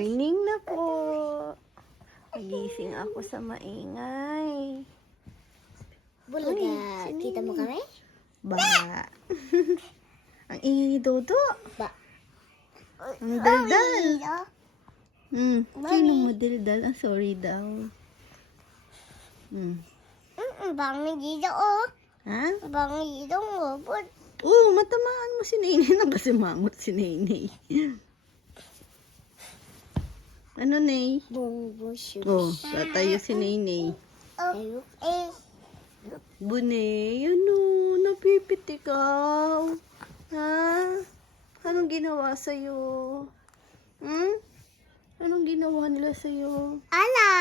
morning na po. Magising ako sa maingay. Bulaga, kita mo kami? Ba. Ang ingay ni Dodo. Ba. Ang daldal. Sino mo daldal? Ah, sorry daw. Bangi dito, oh. Ha? Bangi dito, oh. Matamaan mo si Nainay. Nakasimangot si Nainay. Ano, Nay? Bumbusyos. Tatayo si Nainay. Oh. Bunay, ano? Napipit ikaw. Ha? Anong ginawa sa'yo? Anong ginawa nila sa'yo? Ala!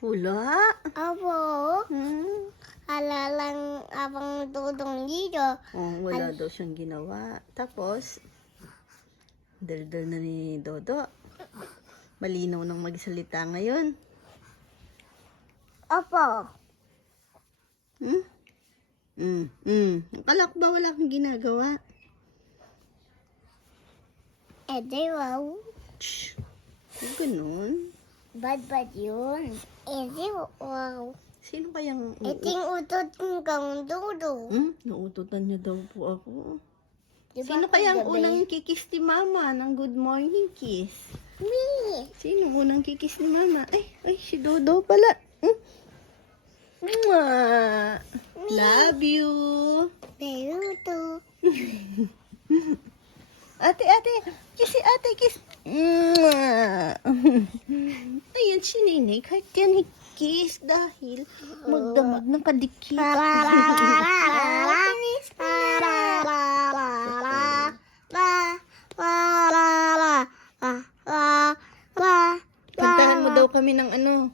Hula? Opo. Ala lang abang dudong dito. Wala daw siyang ginawa. Tapos, daldal na ni Dodo. Malinaw nang magsalita ngayon. Opo. Akala ko ba wala kang ginagawa? Di wow. Shh. Ganun. Bad yun. Di wow. Sino kayang... Iting utot kang dudo. Naututan niya daw po ako. Diba Sino kayang unang kikis ni Mama ng good morning kiss? Me. Sino unang kikis ni Mama? Ay, si Dodo pala. Mwah! Love you! Peruto. Ate, kiss si ate, kiss. Mwah! Ayan si Ninay, kahit yan kiss dahil magdamag ng kadikit. Kantahan mo daw kami ng ano.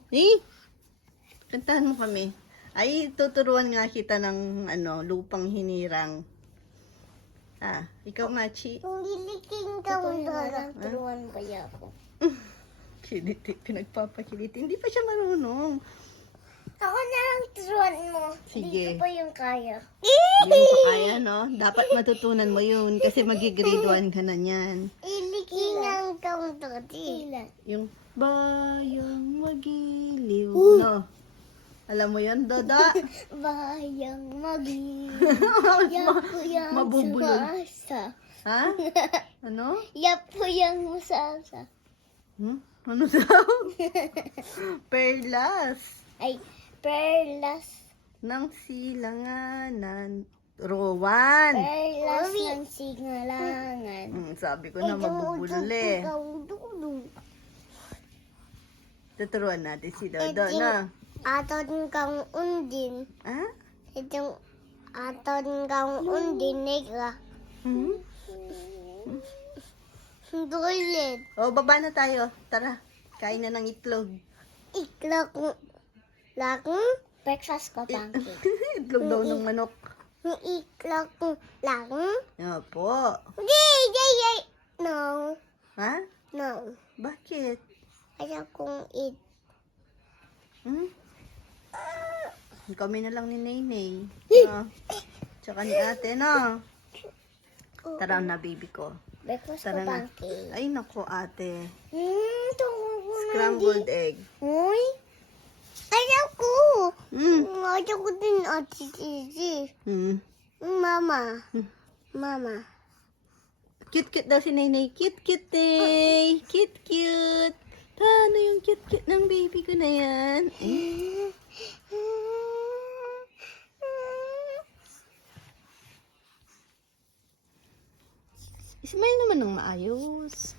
Kantahan mo kami. Ay, tuturuan nga kita ng lupang hinirang. Ikaw, Machi. Liliking ka mo doon. Turuan pa ako. Pinagpapakiliti. Hindi pa siya marunong. Ako na lang turuan mo. Sige. Hindi ko pa yung kaya. Hindi mo pa kaya, no? Dapat matutunan mo yun kasi mag-grade 1 ka na niyan. Liliking ang kaunti. Yung bayang magiliw, no? Alam mo yun, Doda? Bayang magiliw. Yapuyang Mabubulol. sumasa. Ha? Ano? Yapuyang musasa. Ano daw? Perlas Ay, perlas. ng silanganan. Rowan. Perlas ng singalangan. Sabi ko na mabubulol eh. Tuturuan natin si Dodo, na. Aton kang undin. Ha? Itong aton kang undin, nega. Dulit. Baba na tayo. Tara, kain na ng itlog. Iklak lang. Breakfast ko, pancake. Itlog daw ng manok. Iklak lang. Opo. Yay. No. Ha? No. Bakit? Ayaw kong eat. Kami na lang ni Nainay. Tsaka ni ate, no? Tara na, baby ko. Breakfast ko, Tara na. pancake. Ay, nako, ate. Tungo ko na. Scrambled egg. Uy. Ayaw ko. Ayaw ko din, Ate Cici. Mama. Cute daw si Nainay. Cute, eh. Cute. Paano yung cute ng baby ko na yan? Smile naman ng maayos.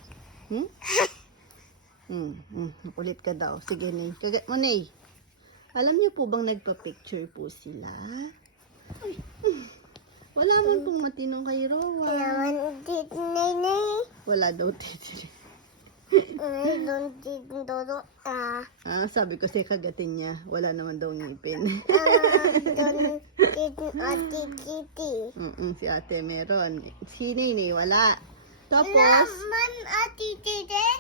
Ulit ka daw. Sige, Nay. Kagat mo, Nay. Alam niyo po bang nagpa-picture po sila? Ay, wala man pong matinong kay Rowan. Kailangan dito, Nenay. Wala daw titiri. Doon dito, Dodo. Sabi ko siya kagatin niya. Wala naman daw ngipin. Doon dito, Ate Kitty. Si ate meron. Si Nainay wala. Tapos, Laman, Ate Kitty.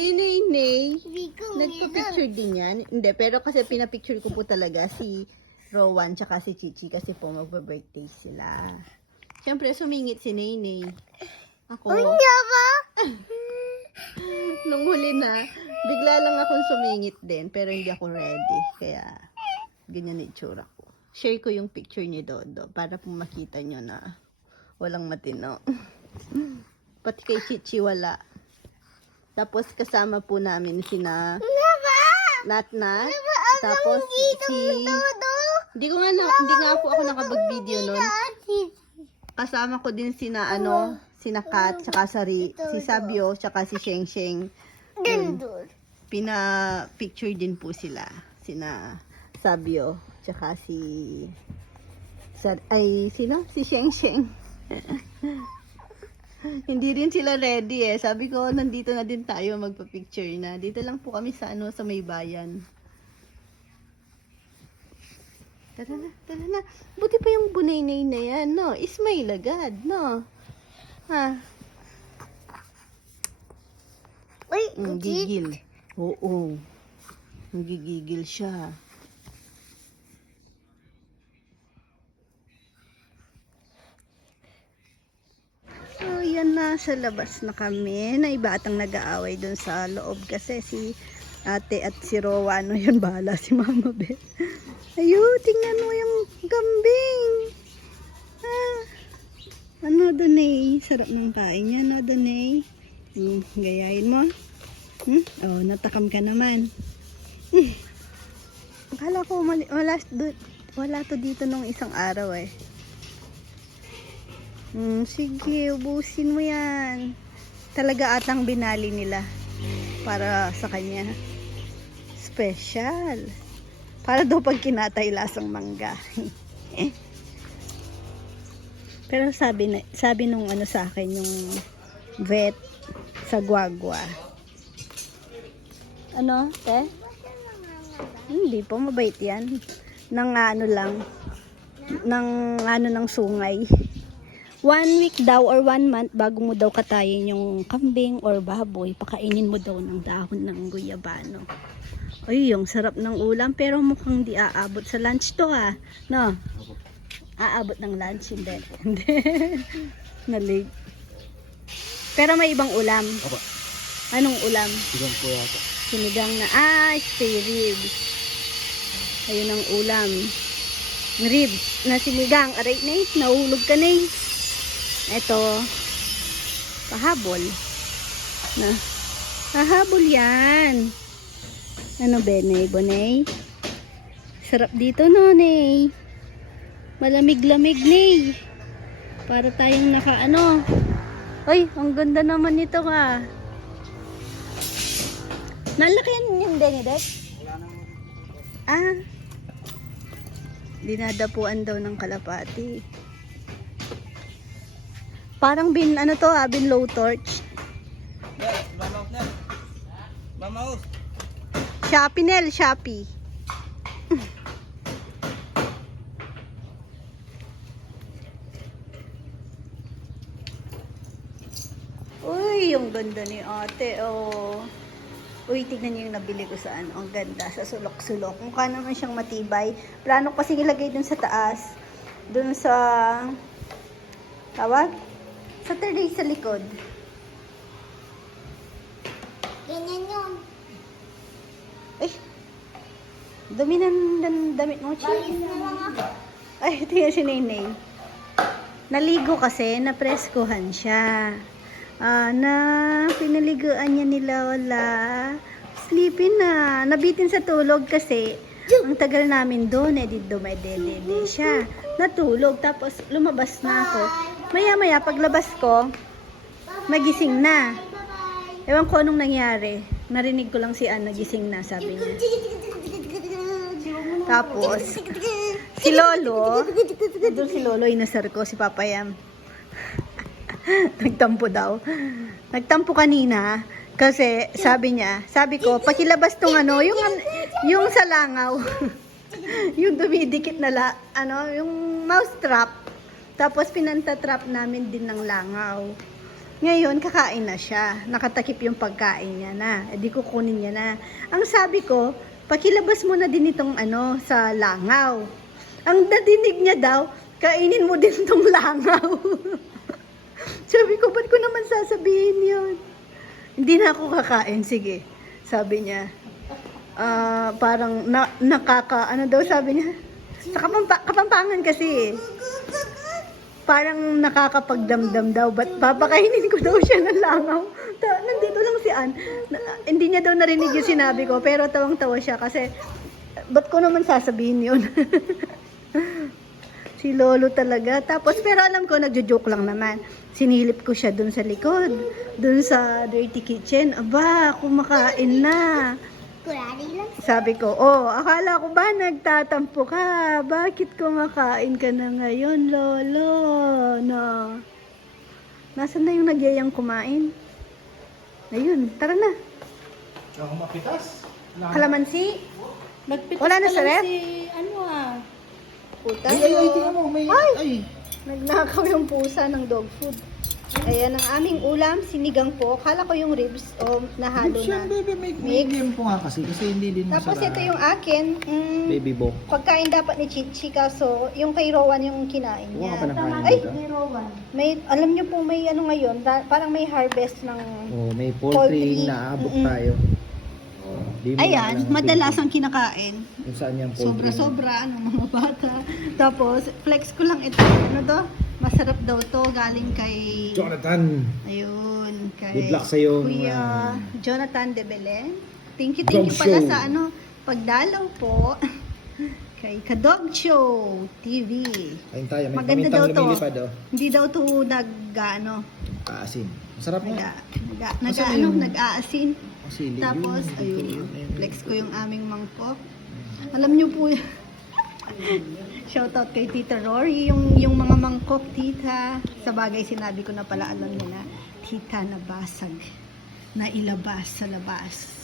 si Nainay, Bigong nagpa-picture din yan. Hindi, pero kasi pinapicture ko po talaga si Rowan tsaka si Chichi kasi po magpa-birthday sila. Siyempre, sumingit si Nainay. Ako. Unya ba? nung huli na, bigla lang akong sumingit din, pero hindi ako ready. Kaya, ganyan na itsura ko. Share ko yung picture ni Dodo para po makita nyo na walang matino. Pati kay Chichi wala. Tapos kasama po namin sina Natnat. Tapos si... Hindi nga po ako nakapag-video nun. Kasama ko din sina sina Kat, tsaka si Sabio, tsaka si Sheng Sheng. Pina-picture din po sila. Sina Sabio, tsaka si Sheng Sheng. Hindi rin sila ready eh. Sabi ko, nandito na din tayo magpa-picture na. Dito lang po kami sa sa may bayan. Tara na. Buti pa yung bunaynay na yan, no? Ismail agad, no? Ha? Uy, Gigil. Oo. Gigigil siya. So, yan na. Sa labas na kami. Na iba atang nag-aaway dun sa loob kasi si ate at si Rowa. Ano yun? Bahala si Mama Beth. Ayun, tingnan mo yung kambing. Ano doon eh? Sarap ng kain niya, no doon eh? Gayahin mo. Oh, natakam ka naman. Akala ko wala to dito nung isang araw eh. Sige, ubusin mo yan. Talaga atang binali nila para sa kanya. Special. Para daw pag kinatay lasang mangga. Pero sabi nung sa akin yung vet sa Guagua. Ano, te? Hindi po, mabait yan. Nang ng sungay. 1 week daw or 1 month bago mo daw katayin yung kambing or baboy, pakainin mo daw ng dahon ng guyabano. Ay, yung sarap ng ulam, pero mukhang di aabot sa lunch to no? Aabot ng lunch, hindi. Nalig. Pero may ibang ulam. Apa? Anong ulam? Sinigang po yata. Sinigang na, spare ribs. Ayun ang ulam. Ribs na sinigang. Aray na nahulog ka na Ito, pahabol. Pahabol yan. Ano, Benay, Bonay? Sarap dito, no, Nay? Malamig-lamig, Nay. Para tayong Ay, ang ganda naman nito, Nalaki yung Benedek? Dinadapuan daw ng kalapati. Parang bin low torch. Mamaus. Shopee, Nel, Shopee. Uy, yung ganda ni ate, Uy, tignan niyo yung nabili ko sa Ang ganda, sa sulok-sulok. Mukha naman siyang matibay. Plano ko kasi ilagay dun sa taas. Dun sa... Tawag? Sa tray sa likod. ganyan yun. Dumi ng damit mo, Chi. Balis na lang ako. Ay, tingnan si Nenay. Naligo kasi, napreskuhan siya. Pinaliguan niya nila, wala. Sleepy na. Nabitin sa tulog kasi, ang tagal namin doon, di dumedede siya. Natulog, tapos lumabas na ako. Maya-maya, paglabas ko, nagising na. Ewan ko anong nangyari. Narinig ko lang si Ann, nagising na, sabi niya. Tapos, si Lolo, doon si Lolo, inasar ko, si Papayam. Nagtampo daw. Nagtampo kanina, kasi sabi ko, pakilabas tong yung sa langaw. Yung dumidikit na yung mouse trap. Tapos pinantatrap namin din ng langaw. Ngayon, kakain na siya. Nakatakip yung pagkain niya na. Di kukunin niya na. Ang sabi ko, pakilabas mo na din itong sa langaw. Ang nadinig niya daw, kainin mo din itong langaw. Sabi ko, ba't ko naman sasabihin yun? Hindi na ako kakain, sige. Sabi niya. Parang ano daw sabi niya? Sa Kapampangan kasi. Parang nakakapagdamdam daw. Ba't papakainin ko daw siya ng langaw? Nandito lang si Ann. Hindi niya daw narinig yung sinabi ko. Pero tawang-tawa siya kasi ba't ko naman sasabihin yun? Si Lolo talaga. Tapos, pero alam ko, nagjo-joke lang naman. Sinilip ko siya dun sa likod. Dun sa dirty kitchen. Aba, kumakain na. Kurari lang. Sabi ko, akala ko ba nagtatampo ka? Bakit kumakain ka na ngayon, Lolo? No. Nasaan na yung nagyayang kumain? Ayun, tara na. Ako mapitas. Kalamansi? Nagpitas Wala na pa sa lang ref? si, Puta. Ay, tingnan mo. May, ay. Nagnakaw yung pusa ng dog food. Ayan ang aming ulam, sinigang po. Kala ko yung ribs nahalo Siya, na. baby, may Mix. po nga kasi hindi din Tapos masarap. ito yung akin. Baby bo. Pagkain dapat ni Chichi kaso yung kay Rowan yung kinain Kuha niya. ka pa ng kain Ay, dito? may, alam niyo po may ano ngayon, parang may harvest ng... Oh, may Poultry. poultry na abot Mm-mm. tayo. Oh, di mo Ayan, na lang madalas pinipili ang kinakain. kung saan yung poultry. Sobra-sobra ng mga bata. Tapos, flex ko lang ito. Ano to? Masarap daw to. Galing kay... Jonathan. Ayun. Kay Good luck sa'yo, Kuya Jonathan de Belen. Thank you Dog pala show. sa pagdalaw po. Kay Kadog Show TV. Ayun tayo, may Maganda daw pamintang to. lumilipad oh. Hindi daw to Kaasin. Masarap nga. nag-aasin. Sili. Tapos, Yun. ayun, flex ko yung aming mangkok. Alam niyo po, shoutout kay Tita Rory, yung mga mangkok, tita. Sa bagay, sinabi ko na pala, alam niya na, tita, nabasag, na ilabas sa labas.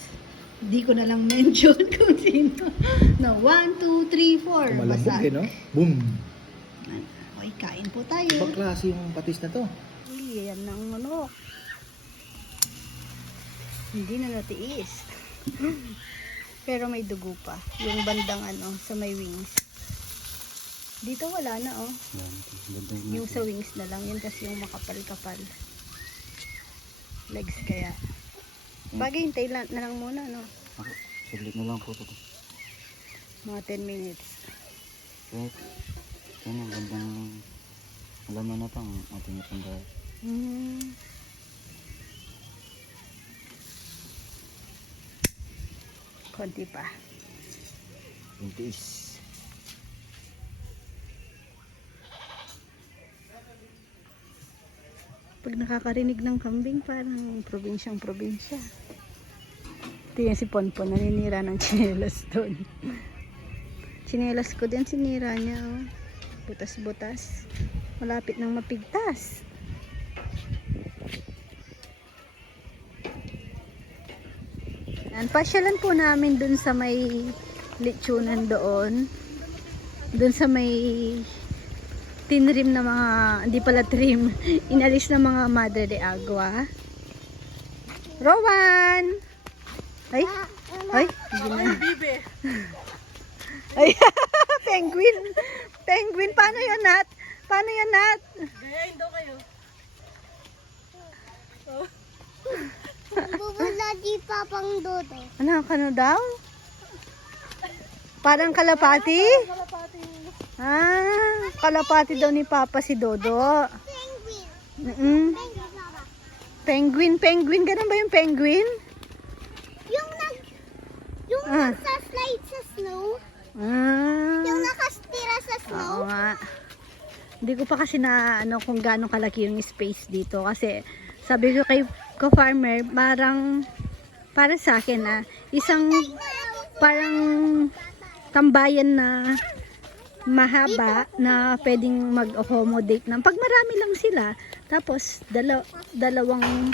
Hindi ko na lang mention kung sino. Na 1, 2, 3, 4. Kumalambog eh, no? Boom! Okay, kain po tayo. Ibang klase yung patis na to. Yan ng manok. Hindi na natiis. Pero may dugo pa. Yung bandang sa may wings. Dito wala na Yung sa wings na lang. Yun kasi yung makapal-kapal. Legs kaya. Bagay, hintay na lang muna, no? Saglit na lang po ito. Mga 10 minutes. Right. Yan ang gandang alaman na pang ating itong Konti pa. Intis. Pag nakakarinig ng kambing, parang probinsyang probinsya. Ito yan si Ponpon, naninira ng tsinelas doon. Tsinelas ko din, sinira niya. Butas-butas. Malapit nang mapigtas. Yan, pasyalan po namin dun sa may lechonan doon. Dun sa may tinrim na mga, hindi pala trim, inalis na mga Madre de Agua. Rowan! Ay! Ay! Hindi na. Ay! Penguin! Penguin! Paano yun, Nat? Paano yun, Nat? gayahin daw kayo. Bubula di papang dodo. Ano daw? Parang kalapati? Kalapati daw ni Papa si Dodo. Penguin. Penguin, penguin. Ganun ba yung penguin? Yung Ah. sa slide sa snow. Yung nakastira sa snow. Oo nga. Hindi ko pa kasi na kung gaano kalaki yung space dito. Kasi sabi ko kay farmer, para sa akin isang parang tambayan na mahaba na pwedeng mag-accommodate ng pag marami lang sila. Tapos dalawang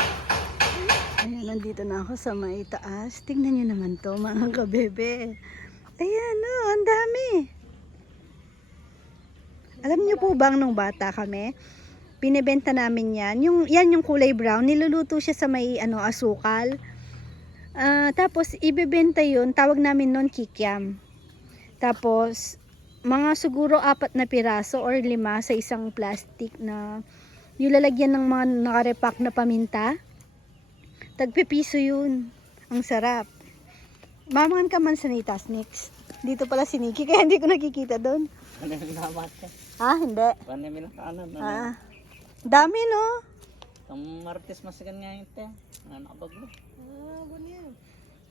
ayan, nandito na ako sa may taas. Tingnan nyo naman to mga kabebe. Ayan ang dami. Alam nyo po bang nung bata kami, pinibenta namin yan. Yung kulay brown, niluluto siya sa may asukal. Tapos ibebenta yun, tawag namin nun kikiam. Tapos mga siguro 4 na piraso or 5 sa isang plastic na yung lalagyan ng mga nakarepack na paminta. Tagpipiso yun. Ang sarap. Mamangan ka man sa Nitas Mix. Dito pala si Nikki, kaya hindi ko nakikita doon. Ano yung namat ka? Ah, hindi. Paano yung minakaanan? Ah, dami no? Ang Martes masigan nga yun te. Ano nakabaglo?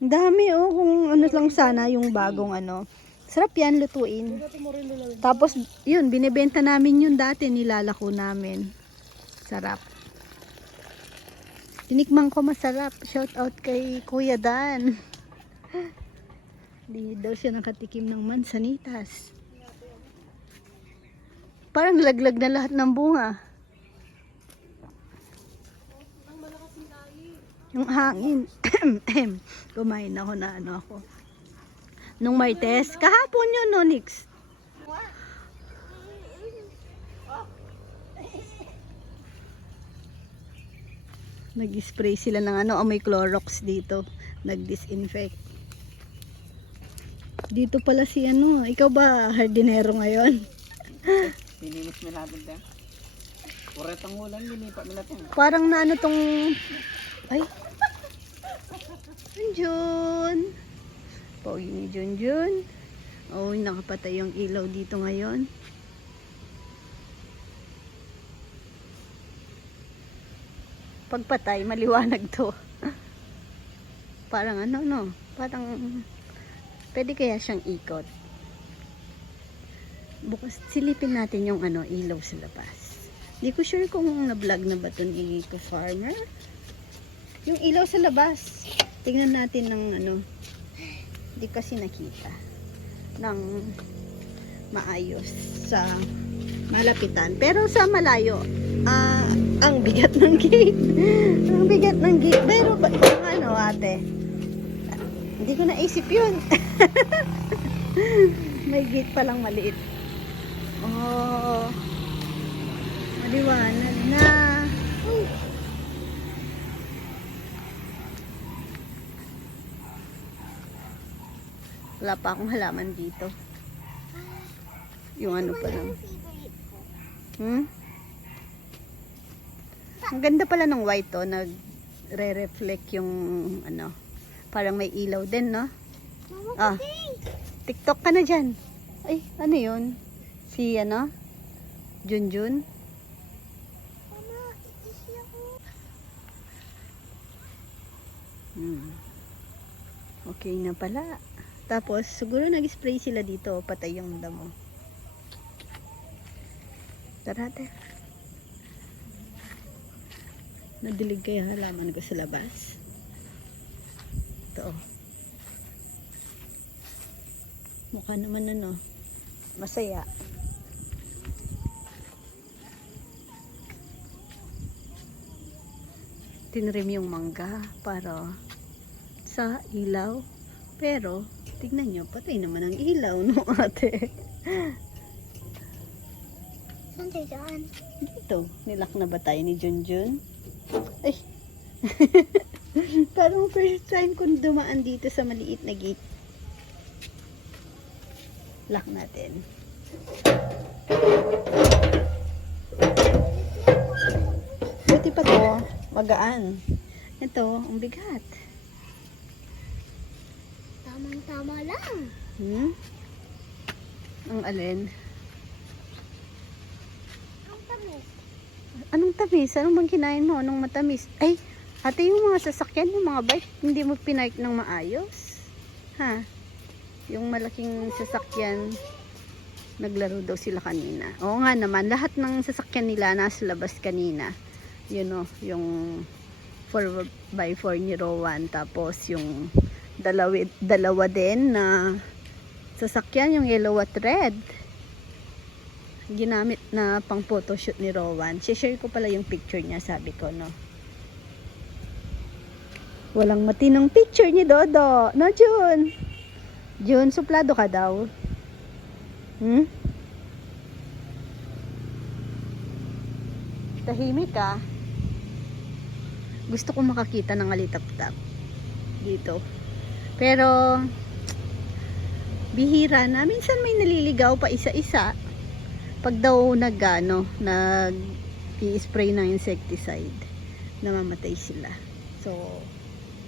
Ang dami oh, kung ano lang sana yung bagong ano. Sarap yan, lutuin. Tapos, yun, binibenta namin yun dati, nilalako namin. Sarap. Tinikman ko masarap. Shout out kay Kuya Dan. Di daw siya nakatikim ng mansanitas. Parang laglag na lahat ng bunga. Yung hangin. Kumain ako na ano ako. Nung Martes, kahapon yun no, Nix. Nag-spray sila ng ano, amoy Clorox dito. Nag-disinfect. Dito pala si ano, ikaw ba hardinero ngayon? Nilinis mo natin te. Puretang ulan, linipat mo natin. Parang na ano tong, ay, Junjun. Pogi ni Junjun. Oh, nakapatay yung ilaw dito ngayon. Pagpatay, maliwanag to. Parang ano, no? Parang, pwede kaya siyang ikot. Bukas, silipin natin yung ano, ilaw sa labas. Hindi ko sure kung na-vlog na ba ito ni Eco Farmer. Yung ilaw sa labas. Tingnan natin ng ano, hindi kasi nakita ng maayos sa malapitan. Pero sa malayo, ang bigat ng gate. Ang bigat ng gate. Pero ano ate, hindi ko naisip yun. May gate palang maliit. Oh, maliwanag na. Wala pa akong halaman dito. Yung ano pa lang. Ang ganda pala ng white to. Nagre-reflect yung ano. Parang may ilaw din, no? Ah, TikTok ka na dyan. Ay, ano yun? Si ano? Junjun? Mama, ikisi ako. Okay na pala. Tapos, siguro nag-spray sila dito. Patay yung damo. Tara, te. Nadilig kaya halaman ko sa labas. Ito. Mukha naman ano. Masaya. Tinrim yung mangga para sa ilaw. Pero, tignan nyo, patay naman ang ilaw, no ate? Saan tayo dyan? Dito, nilak na ba tayo ni Junjun? Ay! Parang first time kong dumaan dito sa maliit na gate. Lock natin. Buti pa to, magaan. Ito, ang bigat. Tamang-tama lang. Ang alin? Ang tamis. Anong tamis? Anong bang kinain mo? Anong matamis? Ay, ate, yung mga sasakyan, yung mga bike, hindi mo pinark ng maayos? Ha? Yung malaking sasakyan, naglaro daw sila kanina. Oo nga naman, lahat ng sasakyan nila nasa labas kanina. Yun o, yung 4x4 ni Rowan. Tapos yung dalawa din na sasakyan, yung yellow at red. Ginamit na pang photoshoot ni Rowan. Share ko pala yung picture niya, sabi ko, no? Walang matinong picture ni Dodo. No, Jun? Jun, suplado ka daw. Tahimik ka. Gusto ko makakita ng alitap-tap dito. Pero, bihira na. Minsan may naliligaw pa isa-isa. Pag daw nag-i-spray ng insecticide, namamatay sila. So,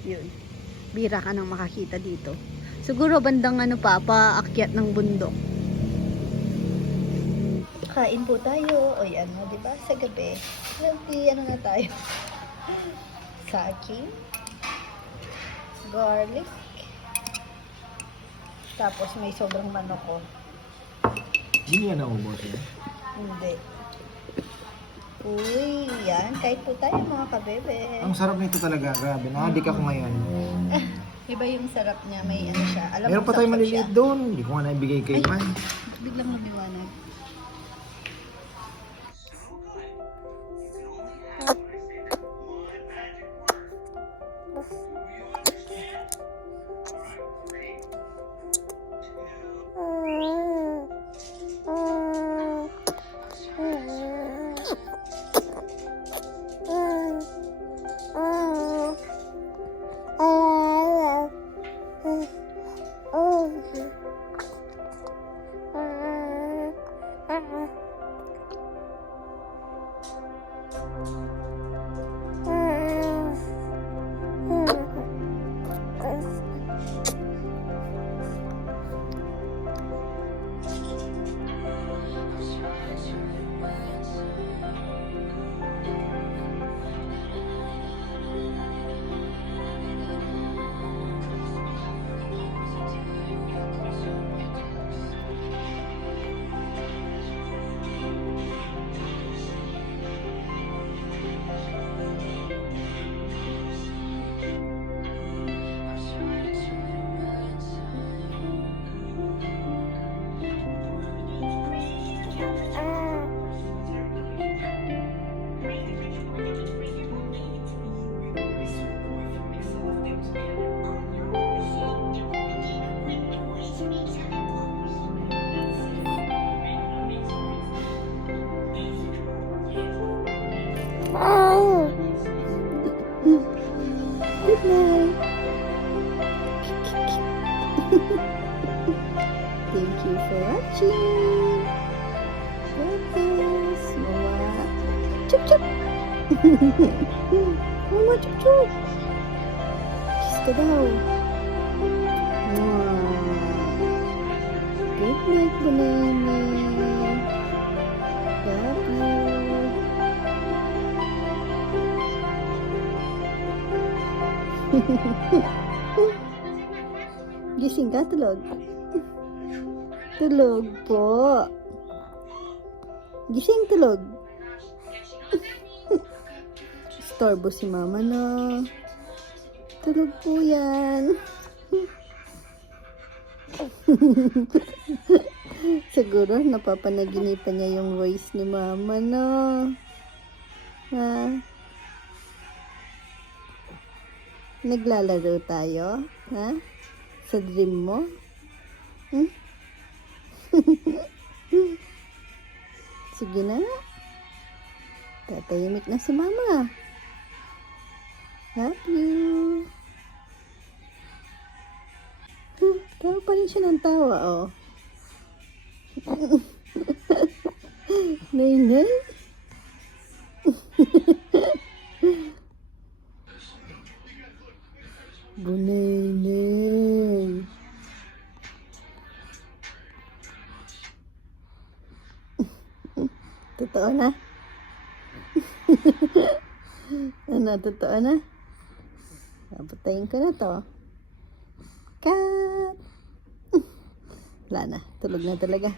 Yun. Bira ka nang makakita dito. Siguro bandang ano pa, paakyat ng bundok. Kain po tayo. O yan, di ba? Sa gabi. Healthy, ano na tayo? Saging. Garlic. Tapos may sobrang manok ko. Hindi yan naubos eh. Hindi. Uy, yan. Kahit po tayo mga kabebe. Ang sarap nito talaga, grabe. Nakadik ako ngayon. Iba yung sarap niya. May ano siya. Alam Meron mo, pa tayong sakto maliliit siya. doon. Hindi ko nga naibigay kay Ay. Man. Biglang lumiwanag. Good night. Thank you for watching. Yes, Mama. Chup chup. Mama chup chup. Kiss ka daw. Wow. Good night, Bunemi. Love you. Gising ka, tulog? Tulog po. Gising, tulog. Storbo si mama na. Tulog po yan. Siguro napapanaginipan niya yung voice ni mama na. Ha? Naglalaro tayo? Ha? Sa dream mo? Hmm? Sige na. Tatahimik na si mama. Love you. Tawa pa rin siya ng tawa, oh. Nay-nay. Bunay-nay. Totoo na? Ano, totoo na? Patayin ko na to. Cut! Wala na, tulog na talaga.